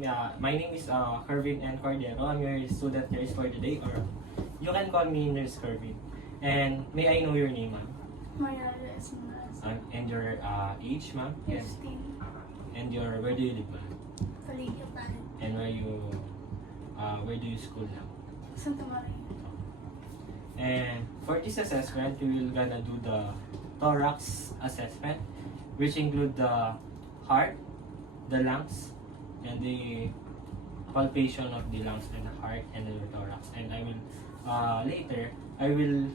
My name is Kervin N. Cordero. I'm your student nurse for today, or you can call me Nurse Kervin. And may I know your name, ma'am? Mariana Esmaras. And your age, ma'am? 15. And your where do you live, ma'am? Paligyutan. And where do you school now? Santa Maria. And for this assessment, we will gonna do the thorax assessment, which include the heart, the lungs, and the palpation of the lungs and the heart and the thorax. And I will later I will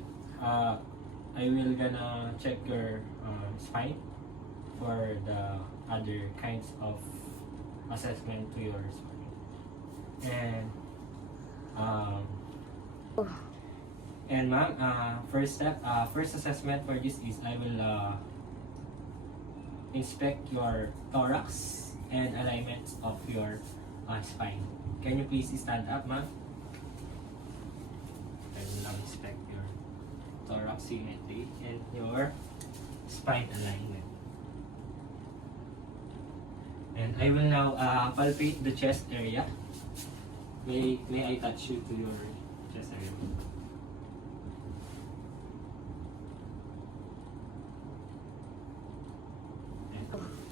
gonna check your spine for the other kinds of assessment to your spine. And ma'am, first assessment for this is I will inspect your thorax and alignments of your spine. Can you please stand up, ma'am? I will now inspect your thorax symmetry and your spine alignment. And I will now palpate the chest area. May I touch you to your chest area?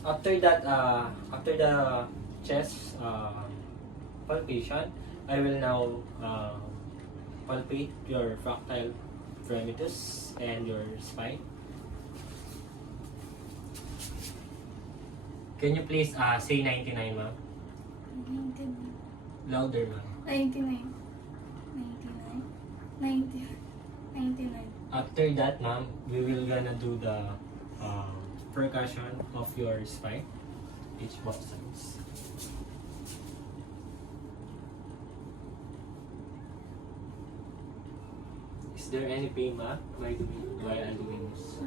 After that, after the chest palpation, I will now palpate your fractal fremitus and your spine. Can you please say 99, ma'am? 99. Louder, ma'am. 99. 99. 90. 99. After that, ma'am, we will gonna do the percussion of your spine, each both sides. Is there any pain, ma'am, while I'm doing this?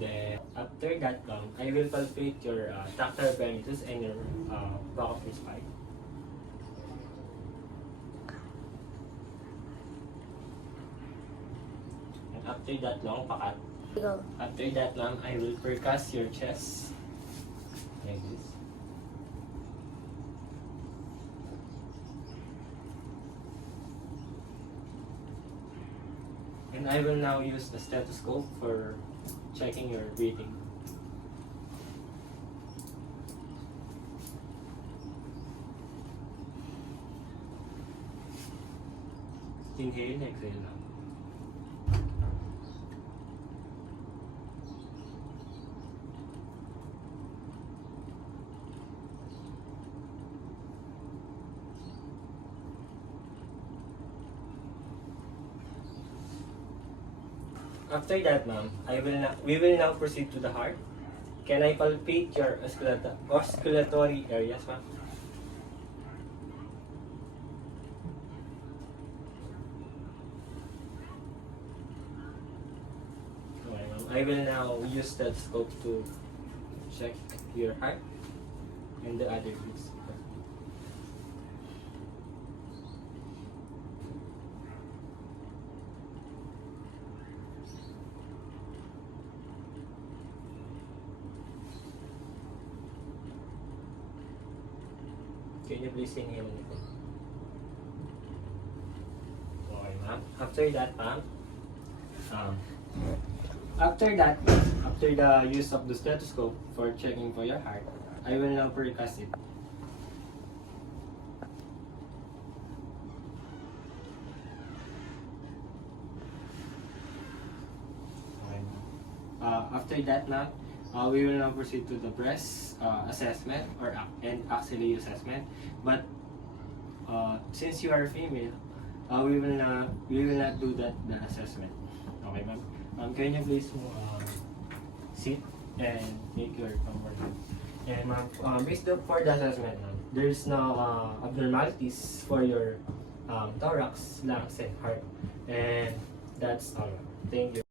Then after that, ma'am, I will palpate your tractor apparatus and your back of your spine. And after that, long pakat. After that, ma'am, I will percuss your chest like this. And I will now use the stethoscope for checking your breathing. Inhale, exhale now. After that, ma'am, we will now proceed to the heart. Can I palpate your osculatory areas, ma'am? Okay, ma'am. I will now use that scope to check your heart and the other bits. Can you please inhale nito? Okay, ma'am. After that, ma'am, after the use of the stethoscope for checking for your heart, I will now percuss it. Okay, ma'am. After that, ma'am, we will now proceed to the breast assessment and axillary assessment. But since you are female, we will not do the assessment. Okay, ma'am. Can you please sit and make your comfort? And ma'am, based for the assessment, ma'am, there is no abnormalities for your thorax, lungs, and heart. And that's all. Thank you.